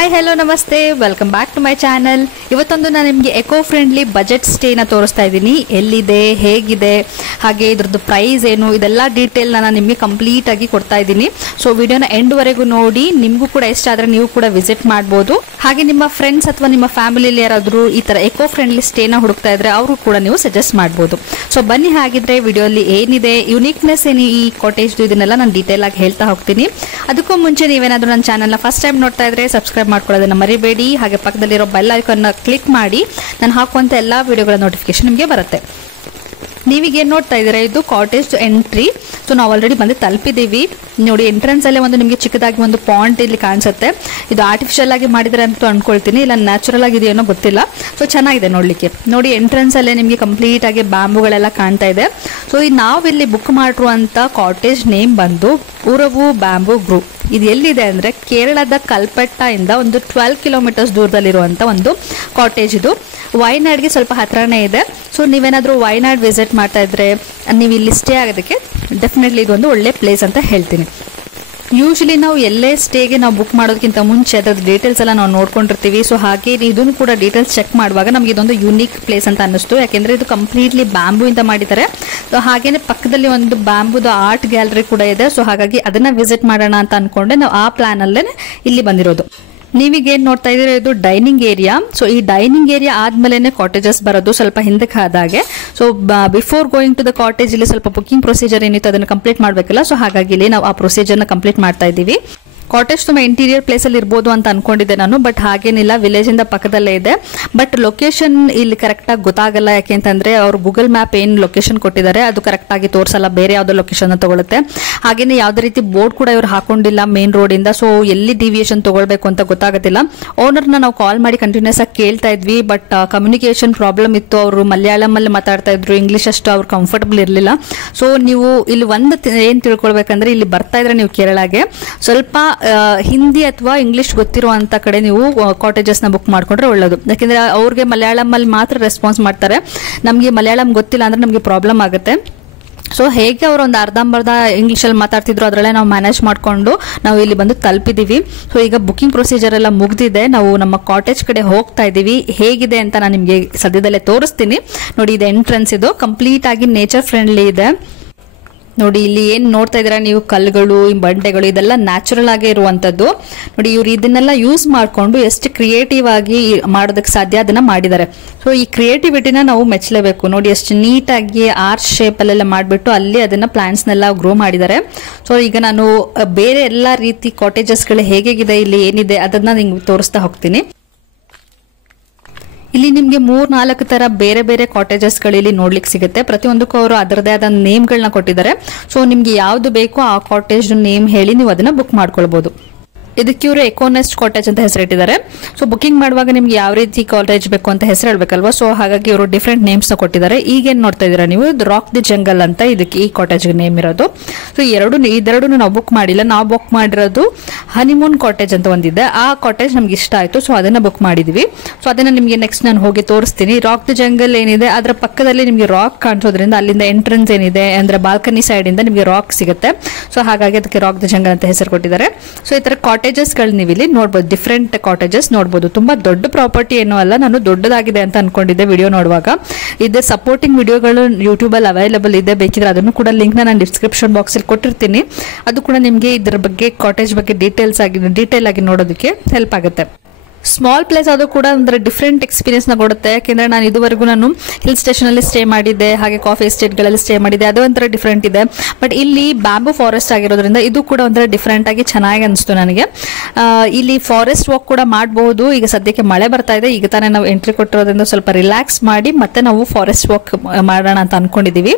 Hi hello ನಮಸ್ತೆ welcome back to my channel. ಇವತ್ತೊಂದು ನಾನು ನಿಮಗೆ ಎಕೋ ಫ್ರೆಂಡ್ಲಿ ಬಜೆಟ್ ಸ್ಟೇನ ತೋರಿಸ್ತಾ ಇದ್ದೀನಿ. ಎಲ್ಲಿದೆ, ಹೇಗಿದೆ, ಹಾಗೆ ಇದ್ರದ್ದು ಪ್ರೈಸ್ ಏನು, ಇದೆಲ್ಲ ಡೀಟೇಲ್ ನಾನು ನಿಮಗೆ ಕಂಪ್ಲೀಟ್ ಆಗಿ ಕೊಡ್ತಾ ಇದ್ದೀನಿ. ಸೊ ವಿಡಿಯೋನ ಎಂಡ್ ವರೆಗೂ ನೋಡಿ. ನಿಮಗೂ ಕೂಡ ಇಷ್ಟ ಆದ್ರೆ ನೀವು ಕೂಡ ವಿಸಿಟ್ ಮಾಡಬಹುದು. ಹಾಗೆ ನಿಮ್ಮ ಫ್ರೆಂಡ್ಸ್ ಅಥವಾ ನಿಮ್ಮ ಫ್ಯಾಮಿಲಿಯಲ್ಲಿ ಯಾರಾದರೂ ಈ ತರ ಎಕೋ ಫ್ರೆಂಡ್ಲಿ ಸ್ಟೇನ ಹುಡುಕ್ತಾ ಇದ್ರೆ ಅವರು ಕೂಡ ನೀವು ಸಜೆಸ್ಟ್ ಮಾಡಬಹುದು. ಸೊ ಬನ್ನಿ, ಹಾಗಿದ್ರೆ ವಿಡಿಯೋಲಿ ಏನಿದೆ, ಯುನಿಕ್ನೆಸ್ ಏನು ಈ ಕಾಟೇಜ್, ಇದನ್ನೆಲ್ಲ ನಾನು ಡೀಟೇಲ್ ಆಗಿ ಹೇಳ್ತಾ ಹೋಗ್ತೀನಿ. ಅದಕ್ಕೂ ಮುಂಚೆ ನೀವೇನಾದ್ರೂ ನನ್ನ ಚಾನಲ್ನ ಫಸ್ಟ್ ಟೈಮ್ ನೋಡ್ತಾ ಇದ್ರೆ ಸಬ್ಸ್ಕ್ರೈಬ್ ಮಾಡ್ಕೊಳ್ಳೋದನ್ನ ಮರಿಬೇಡಿ. ಹಾಗೆ ಪಕ್ಕದಲ್ಲಿರೋ ಬೆಲ್ ಐಕಾನ್ ಕ್ಲಿಕ್ ಮಾಡಿ ನಾನು ಹಾಕುವಂತ ಎಲ್ಲಾ ವಿಡಿಯೋಗಳ ನೋಟಿಫಿಕೇಶನ್ ನಿಮಗೆ ಬರುತ್ತೆ. ನೀವೀಗ ನೋಡ್ತಾ ಇದ್ದೀರಾ, ಇದು ಕಾಟೇಜ್ ಎಂಟ್ರಿ. ಸೊ ನಾವು ಆಲ್ರೆಡಿ ಬಂದು ತಲುಪಿದ್ದೀವಿ. ನೋಡಿ, ಎಂಟ್ರೆನ್ಸ್ ಅಲ್ಲೇ ಒಂದು ನಿಮಗೆ ಚಿಕ್ಕದಾಗಿ ಒಂದು ಪಾಂಡ್ ಇಲ್ಲಿ ಕಾಣಿಸುತ್ತೆ. ಇದು ಆರ್ಟಿಫಿಷಿಯಲ್ ಆಗಿ ಮಾಡಿದ್ರೆ ಅಂತ ಅನ್ಕೊಳ್ತೀನಿ, ಇಲ್ಲ ನ್ಯಾಚುರಲ್ ಆಗಿದೆಯೋ ಗೊತ್ತಿಲ್ಲ. ಸೊ ಚೆನ್ನಾಗಿದೆ ನೋಡ್ಲಿಕ್ಕೆ. ನೋಡಿ, ಎಂಟ್ರೆನ್ಸ್ ಅಲ್ಲೇ ನಿಮಗೆ ಕಂಪ್ಲೀಟ್ ಆಗಿ ಬ್ಯಾಂಬುಗಳೆಲ್ಲ ಕಾಣ್ತಾ ಇದೆ. ಸೊ ನಾವಿಲ್ಲಿ ಬುಕ್ ಮಾಡಿರುವಂತ ಕಾಟೇಜ್ ನೇಮ್ ಬಂದು ಉರವು ಬ್ಯಾಂಬೂ ಗ್ರೂಪ್. ಇದು ಎಲ್ಲಿದೆ ಅಂದ್ರೆ ಕೇರಳದ ಕಲ್ಪೆಟ್ಟ ಇಂದ ಒಂದು 12 ಕಿಲೋಮೀಟರ್ಸ್ ದೂರದಲ್ಲಿರುವಂತ ಒಂದು ಕಾಟೇಜ್. ಇದು ವಯನಾಡ್ಗೆ ಸ್ವಲ್ಪ ಹತ್ರನೇ ಇದೆ. ಸೊ ನೀವೇನಾದ್ರೂ ವಯನಾಡ್ ವಿಸಿಟ್ ಮಾಡ್ತಾ ಇದ್ರೆ ನೀವು ಇಲ್ಲಿ ಸ್ಟೇ ಆಗೋದಕ್ಕೆ ಡೆಫಿನೆಟ್ಲಿ ಇದೊಂದು ಒಳ್ಳೆ ಪ್ಲೇಸ್ ಅಂತ ಹೇಳ್ತೀನಿ. ಯೂಶಲಿ ನಾವು ಎಲ್ಲೇ ಸ್ಟೇಗೆ ನಾವು ಬುಕ್ ಮಾಡೋದಕ್ಕಿಂತ ಮುಂಚೆ ಅದ್ರದ್ದು ಡೀಟೇಲ್ಸ್ ಎಲ್ಲ ನಾವು ನೋಡ್ಕೊಂಡಿರ್ತೀವಿ. ಸೊ ಹಾಗೆ ಇದನ್ನು ಕೂಡ ಡೀಟೇಲ್ಸ್ ಚೆಕ್ ಮಾಡುವಾಗ ನಮಗೆ ಇದೊಂದು ಯುನೀಕ್ ಪ್ಲೇಸ್ ಅಂತ ಅನ್ನಿಸ್ತು. ಯಾಕೆಂದ್ರೆ ಇದು ಕಂಪ್ಲೀಟ್ಲಿ ಬ್ಯಾಂಬೂ ಇಂದ ಮಾಡಿದ್ದಾರೆ. ಸೊ ಹಾಗೇನೆ ಪಕ್ಕದಲ್ಲಿ ಒಂದು ಬ್ಯಾಂಬೂದ ಆರ್ಟ್ ಗ್ಯಾಲರಿ ಕೂಡ ಇದೆ. ಸೊ ಹಾಗಾಗಿ ಅದನ್ನ ವಿಸಿಟ್ ಮಾಡೋಣ ಅಂತ ಅನ್ಕೊಂಡೆ ನಾವು ಆ ಪ್ಲಾನ್ ಅಲ್ಲೇ ಇಲ್ಲಿ ಬಂದಿರೋದು. ನೀವೀಗ ಏನ್ ನೋಡ್ತಾ ಇದ್ದೀರಾ, ಇದು ಡೈನಿಂಗ್ ಏರಿಯಾ. ಸೊ ಈ ಡೈನಿಂಗ್ ಏರಿಯಾ ಆದ್ಮೇಲೆ ಕಾಟೇಜಸ್ ಬರೋದು ಸ್ವಲ್ಪ ಹಿಂದಕ್ಕೆ ಆದಾಗೆ. So before going to the cottage ಇಲ್ಲಿ ಸ್ವಲ್ಪ ಬುಕಿಂಗ್ ಪ್ರೊಸೀಜರ್ ಏನಿತ್ತು ಅದನ್ನ ಕಂಪ್ಲೀಟ್ ಮಾಡ್ಬೇಕಲ್ಲ. ಸೊ ಹಾಗಾಗಿ ಇಲ್ಲಿ ನಾವು ಆ ಪ್ರೊಸೀಜರ್ನ ಕಂಪ್ಲೀಟ್ ಮಾಡ್ತಾ ಇದ್ದೀವಿ. ಕಾಟೇಜ್ ತುಂಬಾ ಇಂಟೀರಿಯರ್ ಪ್ಲೇಸ್ ಅಲ್ಲಿ ಇರ್ಬೋದು ಅಂತ ಅನ್ಕೊಂಡಿದ್ದೆ ನಾನು, ಬಟ್ ಹಾಗೇನಿಲ್ಲ, ವಿಲೇಜ್ ಇಂದ ಪಕ್ಕದಲ್ಲೇ ಇದೆ. ಬಟ್ ಲೊಕೇಶನ್ ಇಲ್ಲಿ ಕರೆಕ್ಟ್ ಆಗಿ ಗೊತ್ತಾಗಲ್ಲ. ಯಾಕೆಂತಂದ್ರೆ ಅವರು ಗೂಗಲ್ ಮ್ಯಾಪ್ ಏನ್ ಲೊಕೇಶನ್ ಕೊಟ್ಟಿದ್ದಾರೆ ಅದು ಕರೆಕ್ಟ್ ಆಗಿ ತೋರಿಸಲ್ಲ, ಬೇರೆ ಯಾವ್ದೋ ಲೊಕೇಶನ್ ತಗೊಳುತ್ತೆ. ಹಾಗೇನೆ ಯಾವ್ದೇ ರೀತಿ ಬೋರ್ಡ್ ಕೂಡ ಇವ್ರು ಹಾಕೊಂಡಿಲ್ಲ ಮೇನ್ ರೋಡ್ ಇಂದ. ಸೊ ಎಲ್ಲಿ ಡಿವಿಯೇಷನ್ ತಗೊಳ್ಬೇಕು ಅಂತ ಗೊತ್ತಾಗೋದಿಲ್ಲ. ಓನರ್ನ ನಾವು ಕಾಲ್ ಮಾಡಿ ಕಂಟಿನ್ಯೂಸ್ ಆಗಿ ಕೇಳ್ತಾ ಇದ್ವಿ, ಬಟ್ ಕಮ್ಯುನಿಕೇಶನ್ ಪ್ರಾಬ್ಲಮ್ ಇತ್ತು. ಅವರು ಮಲಯಾಳಂ ಅಲ್ಲಿ ಮಾತಾಡ್ತಾ ಇದ್ರು, ಇಂಗ್ಲಿಷ್ ಅಷ್ಟು ಅವ್ರು ಕಂಫರ್ಟಬಲ್ ಇರಲಿಲ್ಲ. ಸೊ ನೀವು ಇಲ್ಲಿ ಒಂದು ಏನ್ ತಿಳ್ಕೊಳ್ಬೇಕಂದ್ರೆ, ಇಲ್ಲಿ ಬರ್ತಾ ಇದ್ರೆ ನೀವು ಕೇರಳಗೆ ಸ್ವಲ್ಪ ಹಿಂದಿ ಅಥವಾ ಇಂಗ್ಲಿಷ್ ಗೊತ್ತಿರುವಂತ ಕಡೆ ನೀವು ಕಾಟೇಜಸ್ ನ ಬುಕ್ ಮಾಡ್ಕೊಂಡ್ರೆ ಒಳ್ಳೇದು. ಯಾಕೆಂದ್ರೆ ಅವ್ರಿಗೆ ಮಲಯಾಳಂ ಅಲ್ಲಿ ಮಾತ್ರ ರೆಸ್ಪಾನ್ಸ್ ಮಾಡ್ತಾರೆ. ನಮ್ಗೆ ಮಲಯಾಳಂ ಗೊತ್ತಿಲ್ಲ ಅಂದ್ರೆ ನಮ್ಗೆ ಪ್ರಾಬ್ಲಮ್ ಆಗುತ್ತೆ. ಸೊ ಹೇಗೆ ಅವರು ಒಂದು ಅರ್ಧಂಬರ್ಧ ಇಂಗ್ಲಿಷ್ ಅಲ್ಲಿ ಮಾತಾಡ್ತಿದ್ರು, ಅದರಲ್ಲೇ ನಾವು ಮ್ಯಾನೇಜ್ ಮಾಡ್ಕೊಂಡು ನಾವು ಇಲ್ಲಿ ಬಂದು ತಲುಪಿದೀವಿ. ಸೊ ಈಗ ಬುಕಿಂಗ್ ಪ್ರೊಸೀಜರ್ ಎಲ್ಲ ಮುಗ್ದಿದೆ. ನಾವು ನಮ್ಮ ಕಾಟೇಜ್ ಕಡೆ ಹೋಗ್ತಾ ಇದೀವಿ. ಹೇಗಿದೆ ಅಂತ ನಾನು ನಿಮ್ಗೆ ಸದ್ಯದಲ್ಲೇ ತೋರಿಸ್ತೀನಿ. ನೋಡಿ, ಇದು ಎಂಟ್ರೆನ್ಸ್. ಇದು ಕಂಪ್ಲೀಟ್ ಆಗಿ ನೇಚರ್ ಫ್ರೆಂಡ್ಲಿ ಇದೆ. ನೋಡಿ, ಇಲ್ಲಿ ಏನ್ ನೋಡ್ತಾ ಇದೀರಾ ನೀವು, ಕಲ್ಲುಗಳು, ಬಂಡೆಗಳು, ಇದೆಲ್ಲ ನ್ಯಾಚುರಲ್ ಆಗೇ ಇರುವಂತದ್ದು. ನೋಡಿ, ಇವ್ರು ಇದನ್ನೆಲ್ಲ ಯೂಸ್ ಮಾಡ್ಕೊಂಡು ಎಷ್ಟು ಕ್ರಿಯೇಟಿವ್ ಆಗಿ ಮಾಡೋದಕ್ಕೆ ಸಾಧ್ಯ ಅದನ್ನ ಮಾಡಿದ್ದಾರೆ. ಸೊ ಈ ಕ್ರಿಯೇಟಿವಿಟಿನ ನಾವು ಮೆಚ್ಚಲೇಬೇಕು. ನೋಡಿ, ಎಷ್ಟು ನೀಟಾಗಿ ಆರ್ಚ್ ಶೇಪ್ ಅಲ್ಲೆಲ್ಲ ಮಾಡಿಬಿಟ್ಟು ಅಲ್ಲಿ ಅದನ್ನ ಪ್ಲಾಂಟ್ಸ್ ನೆಲ್ಲ ಗ್ರೋ ಮಾಡಿದ್ದಾರೆ. ಸೊ ಈಗ ನಾನು ಬೇರೆ ಎಲ್ಲಾ ರೀತಿ ಕಾಟೇಜಸ್ ಗಳು ಹೇಗಿದೆ, ಇಲ್ಲಿ ಏನಿದೆ ಅದನ್ನ ನಿಮ್ಗೆ ತೋರಿಸ್ತಾ ಹೋಗ್ತೀನಿ. ಇಲ್ಲಿ ನಿಮ್ಗೆ 3-4 ತರ ಬೇರೆ ಬೇರೆ ಕಾಟೇಜಸ್ ಗಳು ಇಲ್ಲಿ ನೋಡ್ಲಿಕ್ಕೆ ಸಿಗುತ್ತೆ. ಪ್ರತಿಯೊಂದಕ್ಕೂ ಅವರು ಅದರದೇ ಆದ ನೇಮ್ ಗಳನ್ನ ಕೊಟ್ಟಿದ್ದಾರೆ. ಸೊ ನಿಮ್ಗೆ ಯಾವ್ದು ಬೇಕೋ ಆ ಕಾಟೇಜ್ ನೇಮ್ ಹೇಳಿ ನೀವು ಅದನ್ನ ಬುಕ್ ಮಾಡ್ಕೊಳ್ಬಹುದು. ಇದಕ್ಕೆ ಇವರು ಎಕೋನೆಸ್ಟ್ ಕಾಟೇಜ್ ಅಂತ ಹೆಸರಿಟ್ಟಿದ್ದಾರೆ. ಸೊ ಬುಕಿಂಗ್ ಮಾಡುವಾಗ ನಿಮ್ಗೆ ಯಾವ ರೀತಿ ಕಾಟೇಜ್ ಬೇಕು ಅಂತ ಹೆಸರು ಹೇಳ್ಬೇಕಲ್ವಾ. ಸೊ ಹಾಗಾಗಿ ಇವರು ಡಿಫ್ರೆಂಟ್ ನೇಮ್ಸ್ ನ ಕೊಟ್ಟಿದ್ದಾರೆ. ಈಗೇನ್ ನೋಡ್ತಾ ಇದೀರಾ ನೀವು, ರಾಕ್ ದಿ ಜಂಗಲ್ ಅಂತ ಇದಕ್ಕೆ ಈ ಕಾಟೇಜ್ ನೇಮ್ ಇರೋದು. ಸೊ ಇದೆರಡು ನಾವು ಬುಕ್ ಮಾಡಿಲ್ಲ. ನಾವು ಬುಕ್ ಮಾಡಿರೋದು ಹನಿಮೂನ್ ಕಾಟೇಜ್ ಅಂತ ಒಂದಿದೆ. ಆ ಕಾಟೇಜ್ ನಮ್ಗೆ ಇಷ್ಟ ಆಯ್ತು. ಸೊ ಅದನ್ನ ಬುಕ್ ಮಾಡಿದೀವಿ. ಸೊ ಅದನ್ನ ನಿಮ್ಗೆ ನೆಕ್ಸ್ಟ್ ನಾನು ಹೋಗಿ ತೋರಿಸ್ತೀನಿ. ರಾಕ್ ದಿ ಜಂಗಲ್ ಏನಿದೆ ಅದರ ಪಕ್ಕದಲ್ಲಿ ನಿಮ್ಗೆ ರಾಕ್ ಕಾಣಿಸೋದ್ರಿಂದ ಅಲ್ಲಿಂದ ಎಂಟ್ರೆನ್ಸ್ ಏನಿದೆ ಅಂದ್ರೆ ಬಾಲ್ಕನಿ ಸೈಡ್ ಇಂದ ನಿಮ್ಗೆ ರಾಕ್ ಸಿಗುತ್ತೆ. ಸೊ ಹಾಗಾಗಿ ಅದಕ್ಕೆ ರಾಕ್ ದಿ ಜಂಗಲ್ ಅಂತ ಹೆಸರು ಕೊಟ್ಟಿದ್ದಾರೆ. ಸೊ ಈ ತರ ಕಾಟೇಜಸ್ ಗಳು ನೀವು ಇಲ್ಲಿ ನೋಡಬಹುದು. ಡಿಫ್ರೆಂಟ್ ಕಾಟೇಜಸ್ ನೋಡಬಹುದು. ತುಂಬಾ ದೊಡ್ಡ ಪ್ರಾಪರ್ಟಿ ಏನೂ ಅಲ್ಲ. ನಾನು ದೊಡ್ಡದಾಗಿದೆ ಅಂತ ಅನ್ಕೊಂಡಿದ್ದೆ ವಿಡಿಯೋ ನೋಡುವಾಗ. ಇದೆ ಸಪೋರ್ಟಿಂಗ್ ವಿಡಿಯೋಗಳು ಯೂಟ್ಯೂಬ್ ಅಲ್ಲಿ ಅವೈಲೇಬಲ್ ಇದೆ. ಬೇಕಿದ್ರೆ ಅದನ್ನು ಕೂಡ ಲಿಂಕ್ ನಾನು ಡಿಸ್ಕ್ರಿಪ್ಷನ್ ಬಾಕ್ಸ್ ಅಲ್ಲಿ ಕೊಟ್ಟಿರ್ತೀನಿ. ಅದು ಕೂಡ ನಿಮ್ಗೆ ಇದರ ಬಗ್ಗೆ ಕಾಟೇಜ್ ಬಗ್ಗೆ ಡೀಟೇಲ್ ಆಗಿ ನೋಡೋದಕ್ಕೆ ಹೆಲ್ಪ್ ಆಗುತ್ತೆ. ಸ್ಮಾಲ್ ಪ್ಲೇಸ್ ಅದು ಕೂಡ ಅಂದ್ರೆ ಡಿಫ್ರೆಂಟ್ ಎಕ್ಸ್ಪೀರಿಯನ್ಸ್ ನ ಕೊಡುತ್ತೆ. ಯಾಕೆಂದ್ರೆ ನಾನು ಇದುವರೆಗೂ ಹಿಲ್ ಸ್ಟೇಷನ್ ಅಲ್ಲಿ ಸ್ಟೇ ಮಾಡಿದ್ದೆ, ಹಾಗೆ ಕಾಫಿ ಎಸ್ಟೇಟ್ ಗಳಲ್ಲಿ ಸ್ಟೇ ಮಾಡಿದ್ದೆ. ಅದು ಒಂಥರ ಡಿಫ್ರೆಂಟ್ ಇದೆ. ಬಟ್ ಇಲ್ಲಿ ಬ್ಯಾಂಬೂ ಫಾರೆಸ್ಟ್ ಆಗಿರೋದ್ರಿಂದ ಇದು ಕೂಡ ಒಂಥರ ಡಿಫ್ರೆಂಟ್ ಆಗಿ ಚೆನ್ನಾಗಿ ಅನಿಸ್ತು ನನಗೆ. ಇಲ್ಲಿ ಫಾರೆಸ್ಟ್ ವಾಕ್ ಕೂಡ ಮಾಡಬಹುದು. ಈಗ ಸದ್ಯಕ್ಕೆ ಮಳೆ ಬರ್ತಾ ಇದೆ. ಈಗ ತಾನೇ ನಾವು ಎಂಟ್ರಿ ಕೊಟ್ಟಿರೋದ್ರಿಂದ ಸ್ವಲ್ಪ ರಿಲ್ಯಾಕ್ಸ್ ಮಾಡಿ ಮತ್ತೆ ನಾವು ಫಾರೆಸ್ಟ್ ವಾಕ್ ಮಾಡೋಣ ಅಂತ ಅನ್ಕೊಂಡಿದೀವಿ.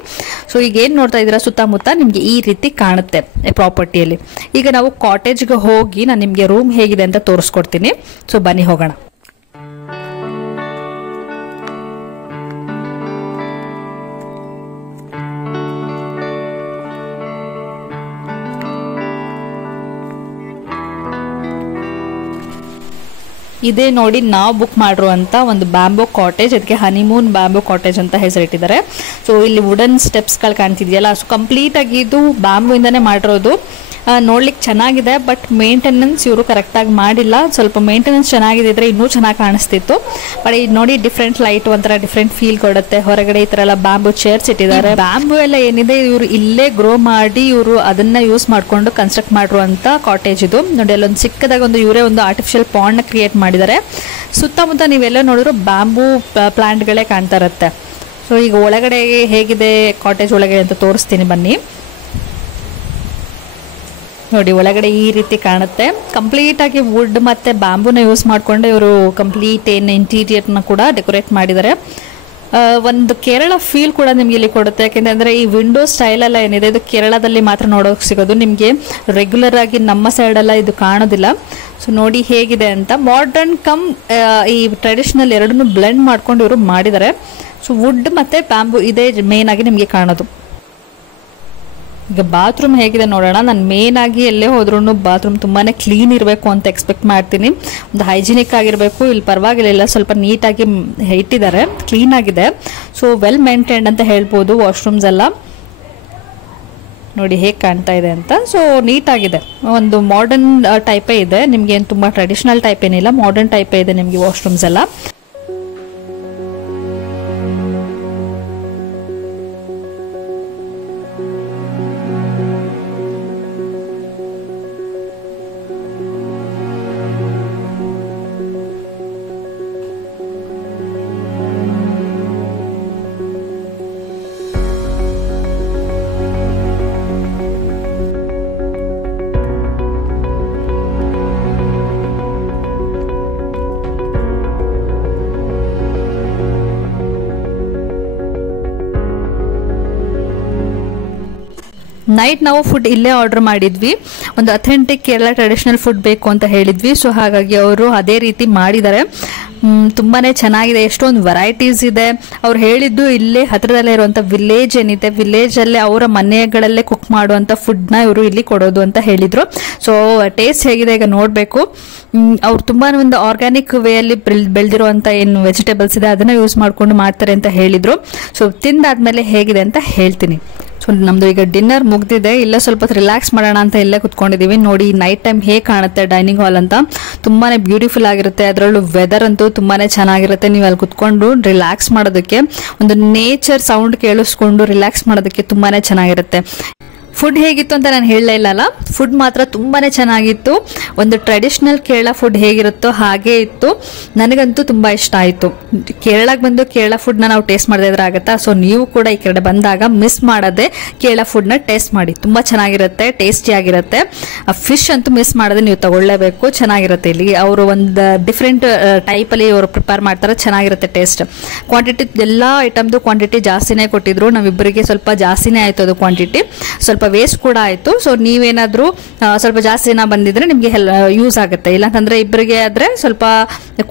ಸೊ ಈಗ ಏನ್ ನೋಡ್ತಾ ಇದೀರಾ, ಸುತ್ತಮುತ್ತ ನಿಮ್ಗೆ ಈ ರೀತಿ ಕಾಣುತ್ತೆ ಪ್ರಾಪರ್ಟಿಯಲ್ಲಿ. ಈಗ ನಾವು ಕಾಟೇಜ್ಗೆ ಹೋಗಿ ನಾನು ನಿಮ್ಗೆ ರೂಮ್ ಹೇಗಿದೆ ಅಂತ ತೋರಿಸ್ಕೊಡ್ತೀನಿ. ಸೊ ಬನ್ನಿ ಹೋಗೋಣ. ಇದೇ ನೋಡಿ, ನಾವು ಬುಕ್ ಮಾಡಿರುವಂತ ಒಂದು ಬ್ಯಾಂಬೂ ಕಾಟೇಜ್. ಇದಕ್ಕೆ ಹನಿಮೂನ್ ಬ್ಯಾಂಬೂ ಕಾಟೇಜ್ ಅಂತ ಹೆಸರಿಟ್ಟಿದ್ದಾರೆ. ಸೊ ಇಲ್ಲಿ ವುಡನ್ ಸ್ಟೆಪ್ಸ್ ಗಳು ಕಾಣ್ತಿದೆಯಲ್ಲ, ಸೊ ಕಂಪ್ಲೀಟ್ ಆಗಿ ಇದು ಬ್ಯಾಂಬೂ ಇಂದಾನೆ ಮಾಡಿರೋದು. ನೋಡ್ಲಿಕ್ಕೆ ಚೆನ್ನಾಗಿದೆ, ಬಟ್ ಮೇಂಟೆನೆನ್ಸ್ ಇವರು ಕರೆಕ್ಟಾಗಿ ಮಾಡಿಲ್ಲ. ಸ್ವಲ್ಪ ಮೇಂಟೆನೆನ್ಸ್ ಚೆನ್ನಾಗಿದ್ರೆ ಇನ್ನೂ ಚೆನ್ನಾಗಿ ಕಾಣಿಸ್ತಿತ್ತು. ಬಟ್ ಇದು ನೋಡಿ ಡಿಫ್ರೆಂಟ್ ಲೈಟ್ ಒಂಥರ ಡಿಫ್ರೆಂಟ್ ಫೀಲ್ ಕೊಡುತ್ತೆ. ಹೊರಗಡೆ ಈ ಥರ ಎಲ್ಲ ಬ್ಯಾಂಬೂ ಚೇರ್ಸ್ ಇಟ್ಟಿದ್ದಾರೆ. ಬ್ಯಾಂಬೂ ಎಲ್ಲ ಏನಿದೆ ಇವರು ಇಲ್ಲೇ ಗ್ರೋ ಮಾಡಿ ಇವರು ಅದನ್ನ ಯೂಸ್ ಮಾಡಿಕೊಂಡು ಕನ್ಸ್ಟ್ರಕ್ಟ್ ಮಾಡಿರುವಂಥ ಕಾಟೇಜ್ ಇದು. ನೋಡಿ ಅಲ್ಲೊಂದು ಚಿಕ್ಕದಾಗ ಒಂದು ಇವರೇ ಒಂದು ಆರ್ಟಿಫಿಷಿಯಲ್ ಪಾಂಡ್ನ ಕ್ರಿಯೇಟ್ ಮಾಡಿದ್ದಾರೆ. ಸುತ್ತಮುತ್ತ ನೀವೆಲ್ಲ ನೋಡಿದ್ರು ಬ್ಯಾಂಬೂ ಪ್ಲಾಂಟ್ಗಳೇ ಕಾಣ್ತಾ ಇರುತ್ತೆ. ಸೊ ಈಗ ಒಳಗಡೆ ಹೇಗಿದೆ ಕಾಟೇಜ್ ಒಳಗಡೆ ಅಂತ ತೋರಿಸ್ತೀನಿ ಬನ್ನಿ. ನೋಡಿ ಒಳಗಡೆ ಈ ರೀತಿ ಕಾಣುತ್ತೆ. ಕಂಪ್ಲೀಟ್ ಆಗಿ ವುಡ್ ಮತ್ತೆ ಬ್ಯಾಂಬೂನ ಯೂಸ್ ಮಾಡಿಕೊಂಡು ಇವರು ಕಂಪ್ಲೀಟ್ ಇಂಟೀರಿಯರ್ನ ಕೂಡ ಡೆಕೋರೇಟ್ ಮಾಡಿದ್ದಾರೆ. ಒಂದು ಕೇರಳ ಫೀಲ್ ಕೂಡ ನಿಮ್ಗೆ ಇಲ್ಲಿ ಕೊಡುತ್ತೆ. ಯಾಕೆಂದ್ರೆ ಈ ವಿಂಡೋ ಸ್ಟೈಲ್ ಎಲ್ಲ ಏನಿದೆ ಇದು ಕೇರಳದಲ್ಲಿ ಮಾತ್ರ ನೋಡೋಕೆ ಸಿಗೋದು. ನಿಮಗೆ ರೆಗ್ಯುಲರ್ ಆಗಿ ನಮ್ಮ ಸೈಡ್ ಎಲ್ಲ ಇದು ಕಾಣೋದಿಲ್ಲ. ಸೊ ನೋಡಿ ಹೇಗಿದೆ ಅಂತ. ಮಾಡರ್ನ್ ಕಮ್ ಈ ಟ್ರೆಡಿಷನಲ್ ಎರಡನ್ನೂ ಬ್ಲೆಂಡ್ ಮಾಡ್ಕೊಂಡು ಇವರು ಮಾಡಿದ್ದಾರೆ. ಸೊ ವುಡ್ ಮತ್ತೆ ಬ್ಯಾಂಬೂ ಇದೇ ಮೇನ್ ಆಗಿ ನಿಮಗೆ ಕಾಣೋದು. ಈಗ ಬಾತ್ರೂಮ್ ಹೇಗಿದೆ ನೋಡೋಣ. ನಾನು ಮೇನ್ ಆಗಿ ಎಲ್ಲೇ ಹೋದ್ರೂ ಬಾತ್ರೂಮ್ ತುಂಬಾನೇ ಕ್ಲೀನ್ ಇರಬೇಕು ಅಂತ ಎಕ್ಸ್ಪೆಕ್ಟ್ ಮಾಡ್ತೀನಿ. ಒಂದು ಹೈಜಿನಿಕ್ ಆಗಿರಬೇಕು. ಇಲ್ಲಿ ಪರವಾಗಿಲ್ಲ, ಸ್ವಲ್ಪ ನೀಟಾಗಿ ಇಟ್ಟಿದ್ದಾರೆ, ಕ್ಲೀನ್ ಆಗಿದೆ. ಸೊ ವೆಲ್ ಮೇಂಟೈನ್ಡ್ ಅಂತ ಹೇಳ್ಬೋದು ವಾಶ್ರೂಮ್ಸ್ ಎಲ್ಲ. ನೋಡಿ ಹೇಗೆ ಕಾಣ್ತಾ ಇದೆ ಅಂತ. ಸೊ ನೀಟಾಗಿದೆ, ಒಂದು ಮಾಡರ್ನ್ ಟೈಪೇ ಇದೆ. ನಿಮ್ಗೆ ಏನು ತುಂಬ ಟ್ರೆಡಿಷನಲ್ ಟೈಪ್ ಏನಿಲ್ಲ, ಮಾಡರ್ನ್ ಟೈಪೇ ಇದೆ ನಿಮಗೆ ವಾಶ್ರೂಮ್ಸ್ ಎಲ್ಲ. ನೈಟ್ ನಾವು ಫುಡ್ ಇಲ್ಲೇ ಆರ್ಡರ್ ಮಾಡಿದ್ವಿ. ಒಂದು ಅಥೆಂಟಿಕ್ ಕೇರಳ ಟ್ರೆಡಿಷನಲ್ ಫುಡ್ ಬೇಕು ಅಂತ ಹೇಳಿದ್ವಿ. ಸೊ ಹಾಗಾಗಿ ಅವರು ಅದೇ ರೀತಿ ಮಾಡಿದ್ದಾರೆ. ತುಂಬಾನೇ ಚೆನ್ನಾಗಿದೆ. ಎಷ್ಟೊಂದು ವೆರೈಟೀಸ್ ಇದೆ. ಅವ್ರು ಹೇಳಿದ್ದು ಇಲ್ಲೇ ಹತ್ರದಲ್ಲೇ ಇರುವಂಥ ವಿಲೇಜ್ ಏನಿದೆ, ವಿಲೇಜಲ್ಲೇ ಅವರ ಮನೆಗಳಲ್ಲೇ ಕುಕ್ ಮಾಡುವಂಥ ಫುಡ್ನ ಇವರು ಇಲ್ಲಿ ಕೊಡೋದು ಅಂತ ಹೇಳಿದ್ರು. ಸೊ ಟೇಸ್ಟ್ ಹೇಗಿದೆ ಈಗ ನೋಡಬೇಕು. ಅವ್ರು ತುಂಬಾ ಒಂದು ಆರ್ಗ್ಯಾನಿಕ್ ವೇಯಲ್ಲಿ ಬೆಳೆದಿರುವಂಥ ಏನು ವೆಜಿಟೇಬಲ್ಸ್ ಇದೆ ಅದನ್ನ ಯೂಸ್ ಮಾಡ್ಕೊಂಡು ಮಾಡ್ತಾರೆ ಅಂತ ಹೇಳಿದ್ರು. ಸೊ ತಿಂದಾದ್ಮೇಲೆ ಹೇಗಿದೆ ಅಂತ ಹೇಳ್ತೀನಿ. ಸೊ ನಮ್ದು ಈಗ ಡಿನ್ನರ್ ಮುಗ್ದಿದೆ. ಇಲ್ಲ ಸ್ವಲ್ಪ ರಿಲ್ಯಾಕ್ಸ್ ಮಾಡೋಣ ಅಂತ ಇಲ್ಲೇ ಕುತ್ಕೊಂಡಿದೀವಿ. ನೋಡಿ ನೈಟ್ ಟೈಮ್ ಹೇಗೆ ಕಾಣುತ್ತೆ ಡೈನಿಂಗ್ ಹಾಲ್ ಅಂತ. ತುಂಬಾನೇ ಬ್ಯೂಟಿಫುಲ್ ಆಗಿರುತ್ತೆ. ಅದರಲ್ಲೂ ವೆದರ್ ಅಂತೂ ತುಂಬಾನೇ ಚೆನ್ನಾಗಿರುತ್ತೆ. ನೀವು ಅಲ್ಲಿ ಕುತ್ಕೊಂಡು ರಿಲ್ಯಾಕ್ಸ್ ಮಾಡೋದಕ್ಕೆ, ಒಂದು ನೇಚರ್ ಸೌಂಡ್ ಕೇಳಿಸ್ಕೊಂಡು ರಿಲ್ಯಾಕ್ಸ್ ಮಾಡೋದಕ್ಕೆ ತುಂಬಾನೇ ಚೆನ್ನಾಗಿರುತ್ತೆ. ಫುಡ್ ಹೇಗಿತ್ತು ಅಂತ ನಾನು ಹೇಳಲೇ ಇಲ್ಲಲ್ಲ. ಫುಡ್ ಮಾತ್ರ ತುಂಬಾನೇ ಚೆನ್ನಾಗಿತ್ತು. ಒಂದು ಟ್ರೆಡಿಷನಲ್ ಕೇರಳ ಫುಡ್ ಹೇಗಿರುತ್ತೋ ಹಾಗೇ ಇತ್ತು. ನನಗಂತೂ ತುಂಬಾ ಇಷ್ಟ ಆಯಿತು. ಕೇರಳಕ್ಕೆ ಬಂದು ಕೇರಳ ಫುಡ್ನ ನಾವು ಟೇಸ್ಟ್ ಮಾಡದಿದ್ರೆ ಆಗುತ್ತಾ? ಸೊ ನೀವು ಕೂಡ ಈ ಕಡೆ ಬಂದಾಗ ಮಿಸ್ ಮಾಡದೆ ಕೇರಳ ಫುಡ್ನ ಟೇಸ್ಟ್ ಮಾಡಿ. ತುಂಬಾ ಚೆನ್ನಾಗಿರುತ್ತೆ, ಟೇಸ್ಟಿ ಆಗಿರುತ್ತೆ. ಫಿಶ್ ಅಂತೂ ಮಿಸ್ ಮಾಡದೆ ನೀವು ತಗೊಳ್ಳೇಬೇಕು. ಚೆನ್ನಾಗಿರುತ್ತೆ. ಇಲ್ಲಿ ಅವರು ಒಂದು ಡಿಫ್ರೆಂಟ್ ಟೈಪಲ್ಲಿ ಅವರು ಪ್ರಿಪೇರ್ ಮಾಡ್ತಾರೆ. ಚೆನ್ನಾಗಿರುತ್ತೆ ಟೇಸ್ಟ್. ಕ್ವಾಂಟಿಟಿ ಎಲ್ಲ ಐಟಮ್ದು ಕ್ವಾಂಟಿಟಿ ಜಾಸ್ತಿನೇ ಕೊಟ್ಟಿದ್ರು. ನಾವಿಬ್ಬರಿಗೆ ಸ್ವಲ್ಪ ಜಾಸ್ತಿನೇ ಆಯಿತು ಅದು ಕ್ವಾಂಟಿಟಿ. ಸ್ವಲ್ಪ ವೇಸ್ಟ್ ಕೂಡ ಆಯಿತು. ಸೊ ನೀವೇನಾದರೂ ಸ್ವಲ್ಪ ಜಾಸ್ತಿ ಜನ ಬಂದಿದ್ರೆ ನಿಮಗೆ ಯೂಸ್ ಆಗುತ್ತೆ. ಇಲ್ಲಾಂತಂದ್ರೆ ಇಬ್ಬರಿಗೆ ಆದರೆ ಸ್ವಲ್ಪ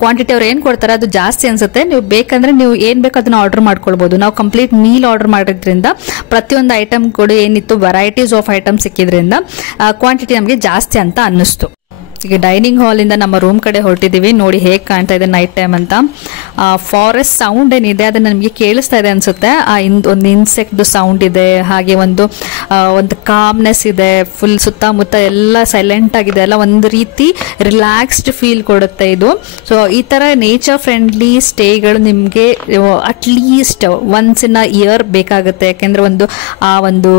ಕ್ವಾಂಟಿಟಿ ಅವ್ರು ಏನು ಕೊಡ್ತಾರೆ ಅದು ಜಾಸ್ತಿ ಅನ್ಸುತ್ತೆ. ನೀವು ಬೇಕಂದ್ರೆ ನೀವು ಏನು ಬೇಕೋ ಅದನ್ನ ಆರ್ಡರ್ ಮಾಡ್ಕೊಳ್ಬೋದು. ನಾವು ಕಂಪ್ಲೀಟ್ ಮೀಲ್ ಆರ್ಡರ್ ಮಾಡೋದ್ರಿಂದ ಪ್ರತಿಯೊಂದು ಐಟಮ್ ಕೂಡ ಏನಿತ್ತು ವೆರೈಟೀಸ್ ಆಫ್ ಐಟಮ್ ಸಿಕ್ಕಿದ್ರಿಂದ ಕ್ವಾಂಟಿಟಿ ನಮಗೆ ಜಾಸ್ತಿ ಅಂತ ಅನ್ನಿಸ್ತು. ಈಗ ಡೈನಿಂಗ್ ಹಾಲಿಂದ ನಮ್ಮ ರೂಮ್ ಕಡೆ ಹೊರಟಿದ್ದೀವಿ. ನೋಡಿ ಹೇಗೆ ಕಾಣ್ತಾ ಇದೆ ನೈಟ್ ಟೈಮ್ ಅಂತ. ಫಾರೆಸ್ಟ್ ಸೌಂಡ್ ಏನಿದೆ ಅದನ್ನ ನಮಗೆ ಕೇಳಿಸ್ತಾ ಇದೆ ಅನ್ಸುತ್ತೆ. ಒಂದು ಇನ್ಸೆಕ್ಟ್ ಸೌಂಡ್ ಇದೆ, ಹಾಗೆ ಒಂದು ಕಾಮ್ನೆಸ್ ಇದೆ. ಫುಲ್ ಸುತ್ತಮುತ್ತ ಎಲ್ಲ ಸೈಲೆಂಟ್ ಆಗಿದೆ. ಎಲ್ಲ ಒಂದು ರೀತಿ ರಿಲ್ಯಾಕ್ಸ್ಡ್ ಫೀಲ್ ಕೊಡುತ್ತೆ ಇದು. ಸೊ ಈ ಥರ ನೇಚರ್ ಫ್ರೆಂಡ್ಲಿ ಸ್ಟೇಗಳು ನಿಮಗೆ at least once in a year ಬೇಕಾಗುತ್ತೆ. ಯಾಕೆಂದರೆ ಒಂದು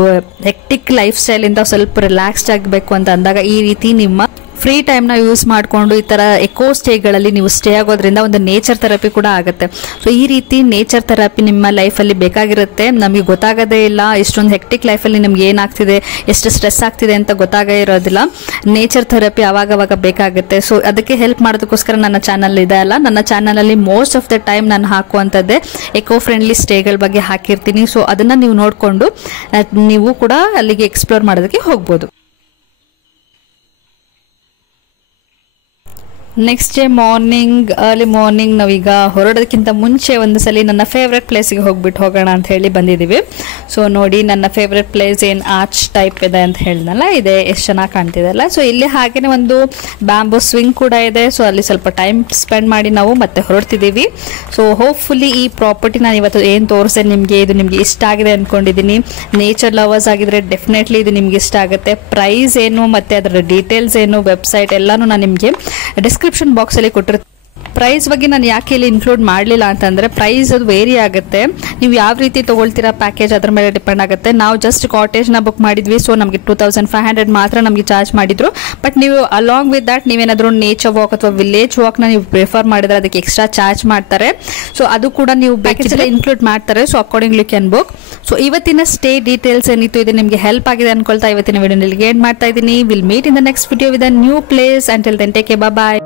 ಹೆಕ್ಟಿಕ್ ಲೈಫ್ ಸ್ಟೈಲಿಂದ ಸ್ವಲ್ಪ ರಿಲ್ಯಾಕ್ಸ್ಡ್ ಆಗಬೇಕು ಅಂತ ಅಂದಾಗ ಈ ರೀತಿ ನಿಮ್ಮ ಫ್ರೀ ಟೈಮ್ನ ಯೂಸ್ ಮಾಡಿಕೊಂಡು ಈ ಥರ ಎಕೋ ಸ್ಟೇಗಳಲ್ಲಿ ನೀವು ಸ್ಟೇ ಆಗೋದ್ರಿಂದ ಒಂದು ನೇಚರ್ ಥೆರಪಿ ಕೂಡ ಆಗುತ್ತೆ. ಸೊ ಈ ರೀತಿ ನೇಚರ್ ಥೆರಪಿ ನಿಮ್ಮ ಲೈಫಲ್ಲಿ ಬೇಕಾಗಿರುತ್ತೆ. ನಮಗೆ ಗೊತ್ತಾಗೋದೇ ಇಲ್ಲ. ಇಷ್ಟೊಂದು ಹೆಕ್ಟಿಕ್ ಲೈಫಲ್ಲಿ ನಮ್ಗೆ ಏನಾಗ್ತಿದೆ, ಎಷ್ಟು ಸ್ಟ್ರೆಸ್ ಆಗ್ತಿದೆ ಅಂತ ಗೊತ್ತಾಗೇ ಇರೋದಿಲ್ಲ. ನೇಚರ್ ಥೆರಪಿ ಆವಾಗವಾಗ ಬೇಕಾಗುತ್ತೆ. ಸೊ ಅದಕ್ಕೆ ಹೆಲ್ಪ್ ಮಾಡೋದಕ್ಕೋಸ್ಕರ ನನ್ನ ಚಾನಲ್ ಇದೆ ಅಲ್ಲ, ನನ್ನ ಚಾನಲಲ್ಲಿ ಮೋಸ್ಟ್ ಆಫ್ ದ ಟೈಮ್ ನಾನು ಹಾಕುವಂಥದ್ದೇ ಎಕೋ ಫ್ರೆಂಡ್ಲಿ ಸ್ಟೇಗಳ ಬಗ್ಗೆ ಹಾಕಿರ್ತೀನಿ. ಸೊ ಅದನ್ನು ನೀವು ನೋಡಿಕೊಂಡು ನೀವು ಕೂಡ ಅಲ್ಲಿಗೆ ಎಕ್ಸ್ಪ್ಲೋರ್ ಮಾಡೋದಕ್ಕೆ ಹೋಗ್ಬೋದು. Next day morning early morning ನಾವೀಗ ಹೊರಡೋದಕ್ಕಿಂತ ಮುಂಚೆ ಒಂದು ಸಲ ನನ್ನ ಫೇವ್ರೆಟ್ ಪ್ಲೇಸಿಗೆ ಹೋಗೋಣ ಅಂತ ಹೇಳಿ ಬಂದಿದ್ದೀವಿ. ಸೊ ನೋಡಿ, ನನ್ನ ಫೇವ್ರೆಟ್ ಪ್ಲೇಸ್ ಏನು ಆರ್ಚ್ ಟೈಪ್ ಇದೆ ಅಂತ ಹೇಳಿದ್ನಲ್ಲ, ಇದೆ ಎಷ್ಟು ಚೆನ್ನಾಗಿ ಕಾಣ್ತಿದೆ ಅಲ್ಲ. ಸೊ ಇಲ್ಲಿ ಹಾಗೇನೆ ಒಂದು ಬ್ಯಾಂಬೂ ಸ್ವಿಂಗ್ ಕೂಡ ಇದೆ. ಸೊ ಅಲ್ಲಿ ಸ್ವಲ್ಪ ಟೈಮ್ ಸ್ಪೆಂಡ್ ಮಾಡಿ ನಾವು ಮತ್ತೆ ಹೊರಡ್ತಿದ್ದೀವಿ. ಸೊ ಹೋಪ್ಫುಲಿ ಈ ಪ್ರಾಪರ್ಟಿ ನಾನು ಇವತ್ತು ಏನು ತೋರಿಸಿದೆ ನಿಮಗೆ, ಇದು ನಿಮಗೆ ಇಷ್ಟ ಆಗಿದೆ ಅಂದ್ಕೊಂಡಿದ್ದೀನಿ. ನೇಚರ್ ಲವರ್ಸ್ ಆಗಿದ್ರೆ ಡೆಫಿನೆಟ್ಲಿ ಇದು ನಿಮ್ಗೆ ಇಷ್ಟ ಆಗುತ್ತೆ. ಪ್ರೈಸ್ ಏನು ಮತ್ತು ಅದರ ಡೀಟೇಲ್ಸ್ ಏನು, ವೆಬ್ಸೈಟ್ ಎಲ್ಲನೂ ನಾನು ನಿಮಗೆ ಡಿಸ್ಕ್ರಿಪ್ಷನ್ ಬಾಕ್ಸಲ್ಲಿ ಕೊಟ್ಟಿರ್ತೀನಿ. ಪ್ರೈಸ್ ಬಗ್ಗೆ ನಾನು ಯಾಕೆ ಇಲ್ಲಿ ಇನ್ಕ್ಲೂಡ್ ಮಾಡಲಿಲ್ಲ ಅಂತಂದರೆ, ಪ್ರೈಸ್ ಅದು ವೇರಿ ಆಗುತ್ತೆ. ನೀವು ಯಾವ ರೀತಿ ತೊಗೊಳ್ತೀರಾ ಪ್ಯಾಕೇಜ್ ಅದ್ರ ಮೇಲೆ ಡಿಪೆಂಡ್ ಆಗುತ್ತೆ. ನಾವು ಜಸ್ಟ್ ಕಾಟೇಜ್ನ ಬುಕ್ ಮಾಡಿದ್ವಿ. ಸೊ ನಮಗೆ 2500 ಮಾತ್ರ ನಮಗೆ ಚಾರ್ಜ್ ಮಾಡಿದ್ರು. ಬಟ್ ನೀವು ಅಲಾಂಗ್ ವಿತ್ ದಟ್ ನೀವೇನಾದರೂ ನೇಚರ್ ವಾಕ್ ಅಥವಾ ವಿಲೇಜ್ ವಾಕ್ನ ನೀವು ಪ್ರಿಫರ್ ಮಾಡಿದ್ರೆ ಅದಕ್ಕೆ ಎಕ್ಸ್ಟ್ರಾ ಚಾರ್ಜ್ ಮಾಡ್ತಾರೆ. ಸೊ ಅದು ಕೂಡ ನೀವು ಬೇಕಿದ್ರೆ ಇನ್ಕ್ಲೂಡ್ ಮಾಡ್ತಾರೆ. So accordingly can book. So ಇವತ್ತಿನ ಸ್ಟೇ ಡೀಟೇಲ್ಸ್ ಏನಿತ್ತು ಇದು ನಿಮಗೆ ಹೆಲ್ಪ್ ಆಗಿದೆ ಅನ್ಕೊಳ್ತಾ ಇವತ್ತಿನ ವಿಡಿಯೋನಲ್ಲಿ ಎಂಡ್ ಮಾಡ್ತಾ ಇದ್ದೀನಿ. Will meet in the next video with a new place. Until then take care, bye.